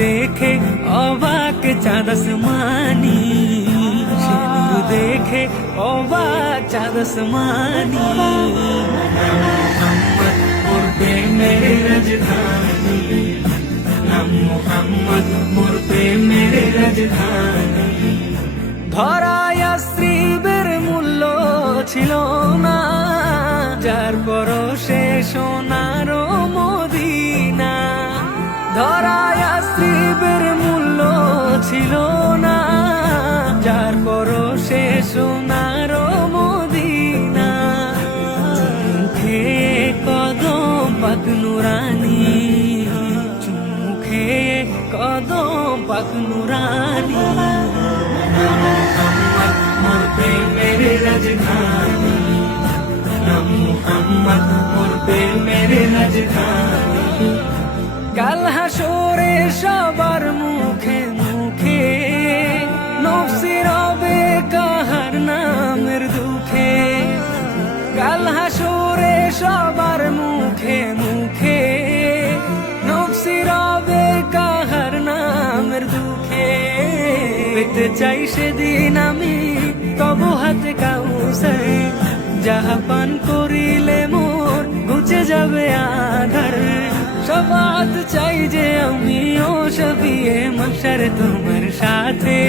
দেখে অবাক চাঁদস মানি সে নূর দেখে অবাক চাঁদস মানি মোহাম্মদ মোর প্রেমের রাজধানী নাম মোহাম্মদ মোর প্রেমের রাজধানী ধরায় শ্রীবের মূল্য ছিল না যার পরশে সোনার মদিনা ধরায় শ্রীবের মূল্য ছিল না। যার পরশে সোনার মদিনা। মুখে কদম পাক নুরানি। চুমুখে কদম পাক মোহাম্মদ মোর প্রেমের রাজধানী। নাম মোহাম্মদ মোর প্রেমের রাজধানী। কাল হাসরে সবার মুখে মুখে, নফসি রবে কাহার নামের দুঃখে। কাল হাসরে সবার মুখে মুখে, নফসি রবে কাহার নামের দুঃখে। পেতে চাই সেদিন আমি তবু হাতে কাউসে যাহা পান করিলে মোর ঘুচে যাবে আধার। সবাদ চাই যে আমিও সবিয়ে মশার তোমার সাথে